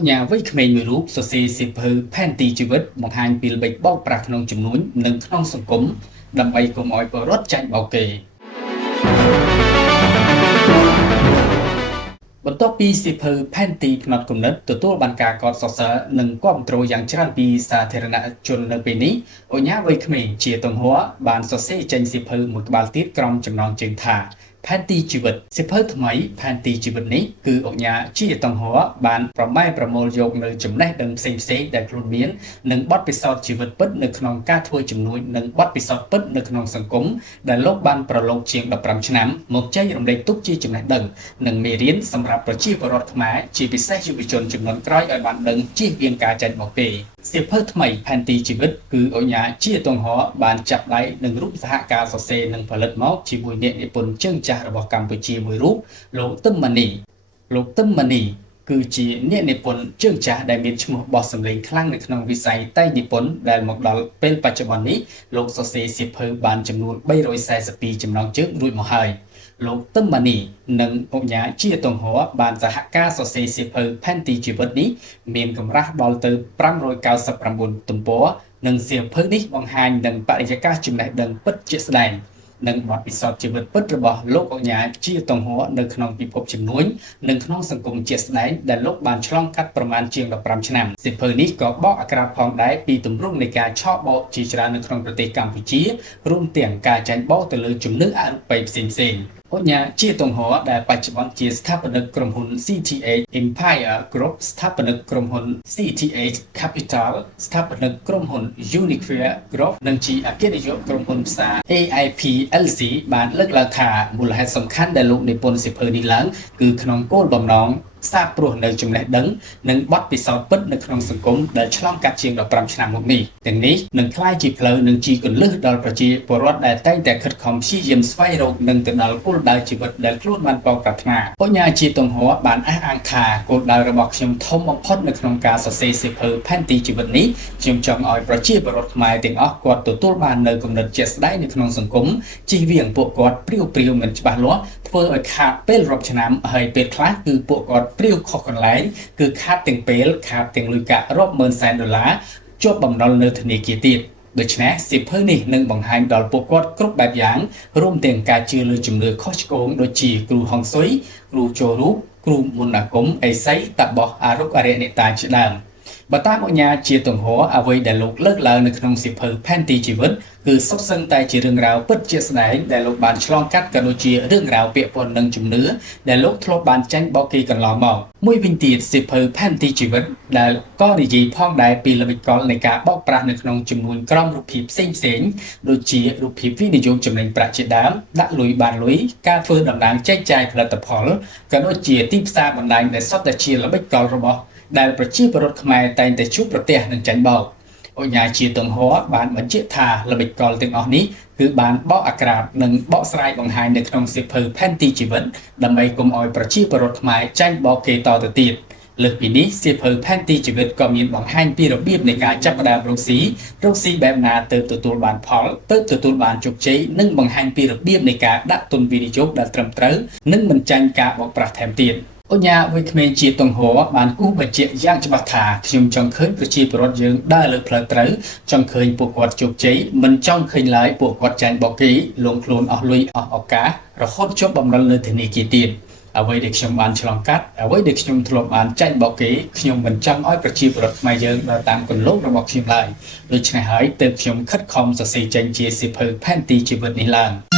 nhà với mình người rút so xì xịp hư pen tì chữ vết một hàng pì bịch bóc bạc nông chùm núi nâng nông sông cúng đầm bay cùng mọi bờ rót chạy bảo kềបន្ទាប់ពីសិភៅផែនទីផ្នត់គំនិតទទួលបានការកត់សរសើរនិងគាំទ្រយ៉ាងច្រើនពីសាធារណជននៅពេលនេះអញ្ញាវ័យក្មេងជាទង្ហរបានសរសេរចេញសិភៅមួយក្បាលទៀតក្រុមចំណងជើងថាផែនទីជីវិតសិភៅថ្មីផែនទីជីវិតនេះគឺអញ្ញាជាទង្ហរបានប្រម៉ែប្រមូលយកនៅចំណេះដឹងផ្សេងៗដែលខ្លួនមាននិងបទពិសោធន៍ជីវិតពិតនៅក្នុងការធ្វើជំនួញនិងបទពិសោធន៍ពិតនៅក្នុងសង្គមដែលលោកបានប្រឡូកជាង15ឆ្នាំមកចែករំលែកទុកជាចំណេះដឹងនិងមេរៀនសម្រាប់ប្រជាពលរដ្ឋខ្មែរជាពិសេសយុវជនជំនាន់ក្រោយឲ្យបានដឹងជៀសវាងការចាញ់បោកគេសិភៅថ្មីផែនទីជីវិតគឺអញ្ញាជាទង្ហរបានចាប់ដៃនឹងរូបសហការសរសេរនិងផលិតមកជាមួយអ្នកនិពន្ធជើងចាស់របស់កម្ពុជាមួយរូបលោកទឹមម៉ានីគឺជាអ្នកនិពន្ធជើងចាស់ដែលមានឈ្មោះបោះសម្លេងខ្លាំងនៅក្នុងវិស័យតែងនិពន្ធដែលមកដល់ពេលបច្ចុប្បន្ននេះលោកសរសេរសៀវភៅបានចំនួន342ចំណងជើងរួចមកហើយលោកទឹមម៉ានីនិងអញ្ញាជាទង្ហរបានសហការសរសេរសៀវភៅផែនទីជីវិតនេះមានកម្រាស់ដល់ទៅ599ទំព័រនិងសៀវភៅនេះបង្ហាញនឹងបរិយាកាសចំណេះដឹងពិតជាក់ស្ដែងនិងបទពិសោធន៍ជីវិតពិតរបស់លោកអញ្ញាជាទង្ហរនៅក្នុងពិភពជំនួញនិងក្នុងសង្គមជាក់ស្ដែងដែលលោកបានឆ្លងកាត់ប្រមាណជាង15ឆ្នាំសៀវភៅនេះក៏បកអក្សរផងដែរពីទម្រង់នៃការឆបោកជាច្រើននៅក្នុងប្រទេសកម្ពុជារួមទាំងការចាញ់បោកទៅលើជំនឿអរូបីផ្សេងៗអញ្ញាជាទង្ហរដែលបច្ចុប្បន្នជាស្ថាបនិកក្រុមហ៊ុន CTH Empire Group ស្ថាបនិកក្រុមហ៊ុន CTH Capital ស្ថាបនិកក្រុមហ៊ុន Uniqare Group និងជាអគ្គនាយកក្រុមហ៊ុនផ្សារ AIP LC បានលើកឡើងថាមូលហេតុសំខាន់ដែលលោកនិពន្ធសៀវភៅនេះឡើងគឺក្នុងគោលបំណងសាបព្រោះនៅចំណេះដឹងនិងបទពិសោធន៍ពិតនៅក្នុងសង្គមដែលឆ្លងកាត់ជាង15ឆ្នាំមកនេះទាំងនេះនឹងក្លាយជាផ្លូវនិងជាគន្លឹះដល់ប្រជាពលរដ្ឋដែលតែងតែខិតខំព្យាយាមស្វែងរកនិងទៅដល់គោលដៅជីវិតដែលខ្លួនបានបោកប្រាថ្នាបញ្ញាជាទង្ហរបានអះអាងថាគោលដៅរបស់ខ្ញុំធំបំផុតនៅក្នុងការសរសេរសៀវភៅផែនទីជីវិតនេះខ្ញុំចង់ឲ្យប្រជាពលរដ្ឋខ្មែរទាំងអស់គាត់ទទួលបាននូវគំនិតជាក់ស្ដែងនៅក្នុងសង្គមជៀសវាងពួកគាត់ព្រាវមិនច្បាស់លាស់ធ្វើឲ្យខាតពេលរាប់ឆ្នាំហើយពេលខ្លះគឺពួកគាត់ព្រាវខុសកន្លែងគឺខាតទាំងពេលខាតទាំងលុយកាក់រាប់ម៉ឺនសែនដុល្លារជាប់បំណុលនៅធនាគារទៀតដូច្នេះសៀវភៅនេះនឹងបង្ហាញដល់ពួកគាត់គ្រប់បែបយ៉ាងរួមទាំងការជឿលើជំនឿខុសឆ្គងដូចជាគ្រូហុងស៊ុយគ្រូចូលរូបគ្រូមន្តអាគមអេសីតបោះអារុកអរិយនេតាជាដើមបើតាមអញ្ញាជាទង្ហរអ្វីដែលលោកលើកឡើងនៅក្នុងសៀវភៅផែនទីជីវិតគឺសុទ្ធសឹងតែជារឿងរ៉ាវពិតជាស្ដែងដែលលោកបានឆ្លងកាត់ក៏ដូចជារឿងរ៉ាវពាក់ព័ន្ធនឹងជំនឿដែលលោកធ្លាប់បានចាញ់បោកគេកន្លងមកមួយវិញទៀតសៀវភៅផែនទីជីវិតដែលក៏និយាយផងដែរពីល្បិចកលនៃការបោកប្រាស់នៅក្នុងចំនួនក្រមរូបភាពផ្សេងៗដូចជារូបភាពវិនិយោគចំណេញប្រាក់ជាដើមដាក់លុយបានលុយការធ្វើដំណើរចែកចាយផលិតផលក៏ដូចជាទីផ្សារបណ្ដាញដែលសុទ្ធតែជាល្បិចកលរបស់ដែលប្រជាពលរដ្ឋខ្មែរតែងតែជួបប្រទះនឹងចាញ់បោកអញ្ញាជាទង្ហរបានបញ្ជាក់ថាល្បិចកលទាំងអស់នេះគឺបានបកអាក្រាតនិងបកស្រាយបង្ហាញនៅក្នុងសៀវភៅផែនទីជីវិតដើម្បីកុំឲ្យប្រជាពលរដ្ឋខ្មែរចាញ់បោកគេតទៅទៀតលើសពីនេះសៀវភៅផែនទីជីវិតក៏មានបង្ហាញពីរបៀបនៃការចាប់ផ្ដើមរកស៊ីបែបណាទៅទទួលបានផលទៅទទួលបានជោគជ័យនិងបង្ហាញពីរបៀបនៃការដាក់ទុនវិនិយោគដែលត្រឹមត្រូវនិងមិនចាញ់ការបោកប្រាស់ថែមទៀតអញ្ញាវ័យក្មេងជាទង្ហរបានគូសបញ្ជាក់យ៉ាងច្បាស់ថាខ្ញុំចង់ឃើញប្រជាពលរដ្ឋយើងដើរលើផ្លូវត្រូវចង់ឃើញពួកគាត់ជោគជ័យមិនចង់ឃើញឡើយពួកគាត់ចាញ់បោកគេលងខ្លួនអស់លុយអស់ឱកាសរហូតជាប់បំណុលនៅធនាគារទៀតអ្វីដែលខ្ញុំបានឆ្លងកាត់អ្វីដែលខ្ញុំធ្លាប់បានចាញ់បោកគេខ្ញុំមិនចង់ឲ្យប្រជាពលរដ្ឋខ្មែរយើងដើរតាមគន្លងរបស់ខ្ញុំឡើយដូច្នេះហើយទើបខ្ញុំខិតខំសរសេរចេញជាសៀវភៅផែនទីជីវិតនេះឡើង